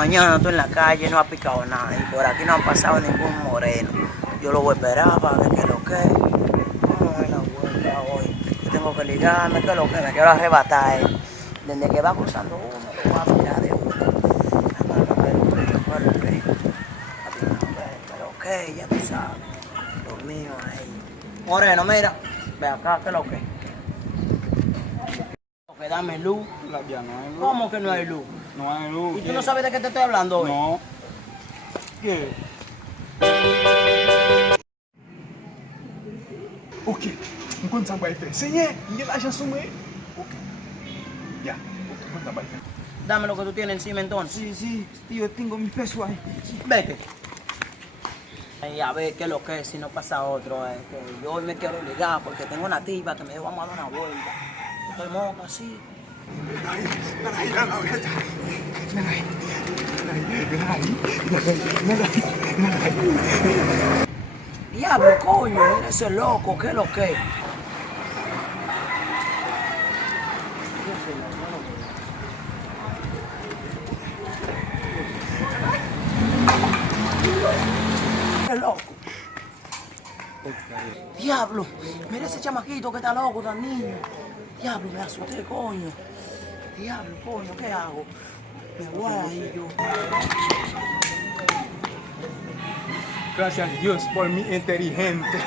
mañana estoy en la calle, no ha picado nada. Y por aquí no ha pasado ningún moreno. Yo lo voy a esperar para ver qué es lo que es. Vamos a ver la vuelta hoy. Yo tengo que ligarme, qué es lo que me quiero arrebatar. Desde que va cruzando uno, lo voy a mirar de uno. Pero ok, ya tú sabes. Lo mío ahí. Moreno, mira. Ve acá, qué es lo que es. Que dame luz. Ya no hay luz. ¿Cómo que no hay luz? No hay luz. ¿Y tú no sabes de qué te estoy hablando hoy? No. ¿Qué? Ok. Enquanto ça vai faire, Seigneur, il a já sumé. Ok. Ya. Enquanto vai faire. Dame lo que tú tienes encima entonces. Sí, sí, yo tengo mi peso ahí. Vete. Y a ver qué es lo que es, si no pasa otro. Que yo hoy me quiero ligar porque tengo una tipa que me dijo vamos a dar una vuelta. Estoy moca así. Diablo, coño, mira ese loco, ¿qué es lo que es? ¡Qué loco! Diablo, mira ese chamaquito que está loco, tan niño. Diablo, me asusté, coño. Diablo, coño, ¿qué hago? Me voy a ir yo. Gracias a Dios por mi inteligente.